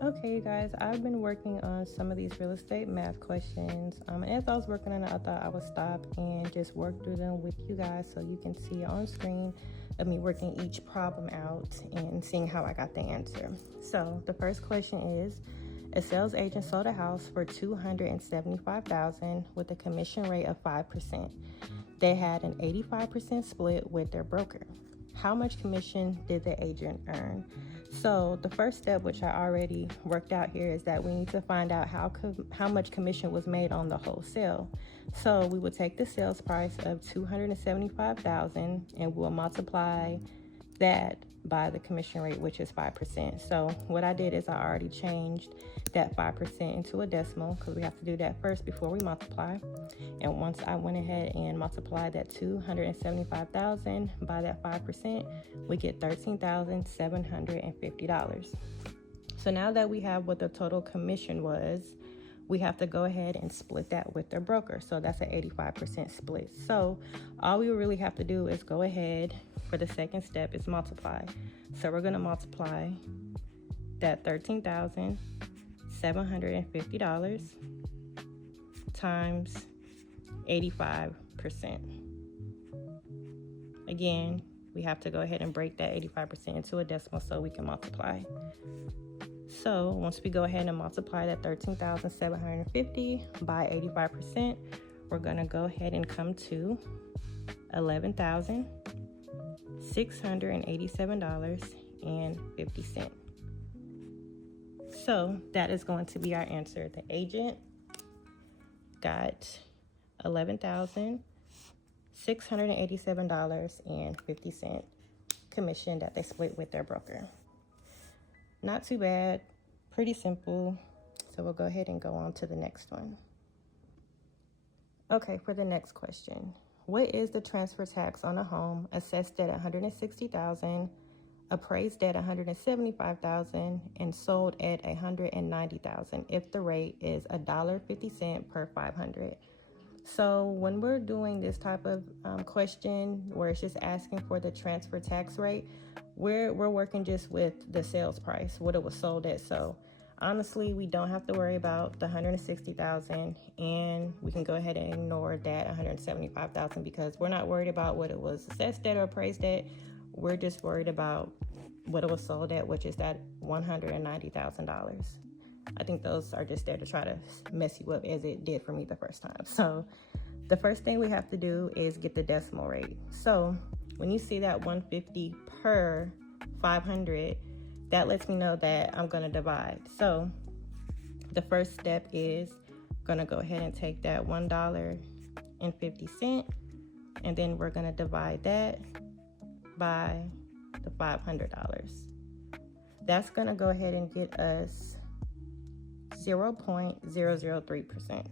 Okay, you guys, I've been working on some of these real estate math questions. And as I was working on it, I thought I would stop and just work through them with you guys so you can see on screen of me working each problem out and seeing how I got the answer. So the first question is, a sales agent sold a house for $275,000 with a commission rate of 5%. They had an 85% split with their broker. How much commission did the agent earn? So the first step, which I already worked out here, is that we need to find out how much commission was made on the whole sale. So we will take the sales price of $275,000 and we'll multiply that by the commission rate, which is 5%. So what I did is I already changed that 5% into a decimal because we have to do that first before we multiply. And once I went ahead and multiplied that 275,000 by that 5%, we get $13,750. So now that we have what the total commission was, we have to go ahead and split that with their broker. So that's an 85% split. So all we really have to do is go ahead for the second step is multiply. So we're going to multiply that $13,750 times 85%. Again, we have to go ahead and break that 85% into a decimal so we can multiply. So once we go ahead and multiply that 13,750 by 85%, we're going to go ahead and come to $11,687.50. So that is going to be our answer. The agent got $11,687.50 commission that they split with their broker. Not too bad, pretty simple. So we'll go ahead and go on to the next one. Okay, for the next question. What is the transfer tax on a home assessed at $160,000, appraised at $175,000, and sold at $190,000 if the rate is $1.50 per 500? So when we're doing this type of question where it's just asking for the transfer tax rate, we're working just with the sales price, what it was sold at. So honestly, we don't have to worry about the $160,000, and we can go ahead and ignore that $175,000 because we're not worried about what it was assessed at or appraised at. We're just worried about what it was sold at, which is that $190,000. I think those are just there to try to mess you up as it did for me the first time. So the first thing we have to do is get the decimal rate. So when you see that 150 per 500, that lets me know that I'm going to divide. So the first step is going to go ahead and take that $1.50, and then we're going to divide that by the $500. That's going to go ahead and get us 0.003%.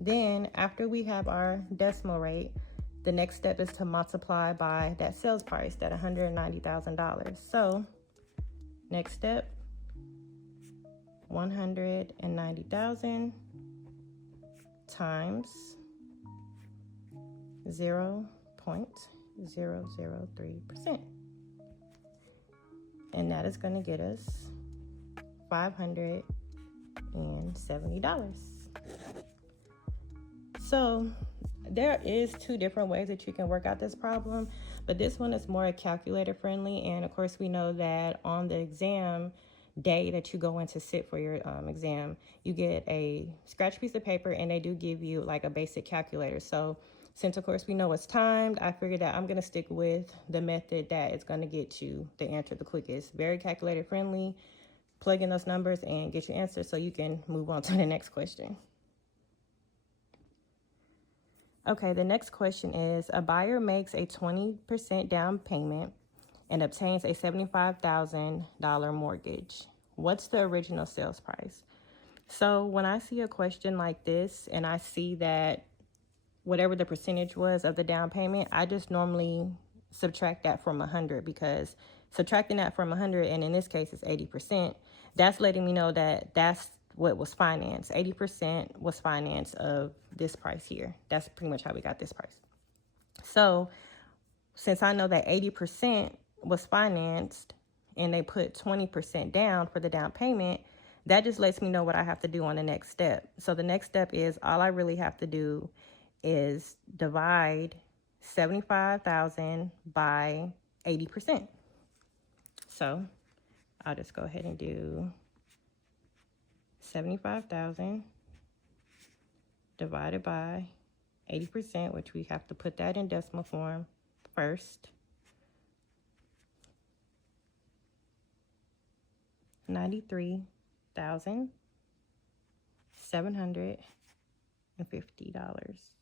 Then after we have our decimal rate, the next step is to multiply by that sales price, that $190,000. So next step, 190,000 times 0.003%. And that is going to get us $570. So there is two different ways that you can work out this problem, but this one is more calculator friendly. And of course, we know that on the exam day that you go in to sit for your exam, you get a scratch piece of paper, and they do give you like a basic calculator. So since of course we know it's timed, I figured that I'm going to stick with the method that is going to get you the answer the quickest. Very calculator friendly. Plug in those numbers and get your answer so you can move on to the next question. Okay, the next question is, a buyer makes a 20% down payment and obtains a $75,000 mortgage. What's the original sales price? So when I see a question like this and I see that whatever the percentage was of the down payment, I just normally subtract that from 100, because subtracting that from 100, and in this case it's 80%, that's letting me know that that's what was financed. 80% was financed of this price here. That's pretty much how we got this price. So since I know that 80% was financed and they put 20% down for the down payment, that just lets me know what I have to do on the next step. So the next step is all I really have to do is divide 75,000 by 80%. So I'll just go ahead and do 75,000 divided by 80%, which we have to put that in decimal form first. 93,750 dollars.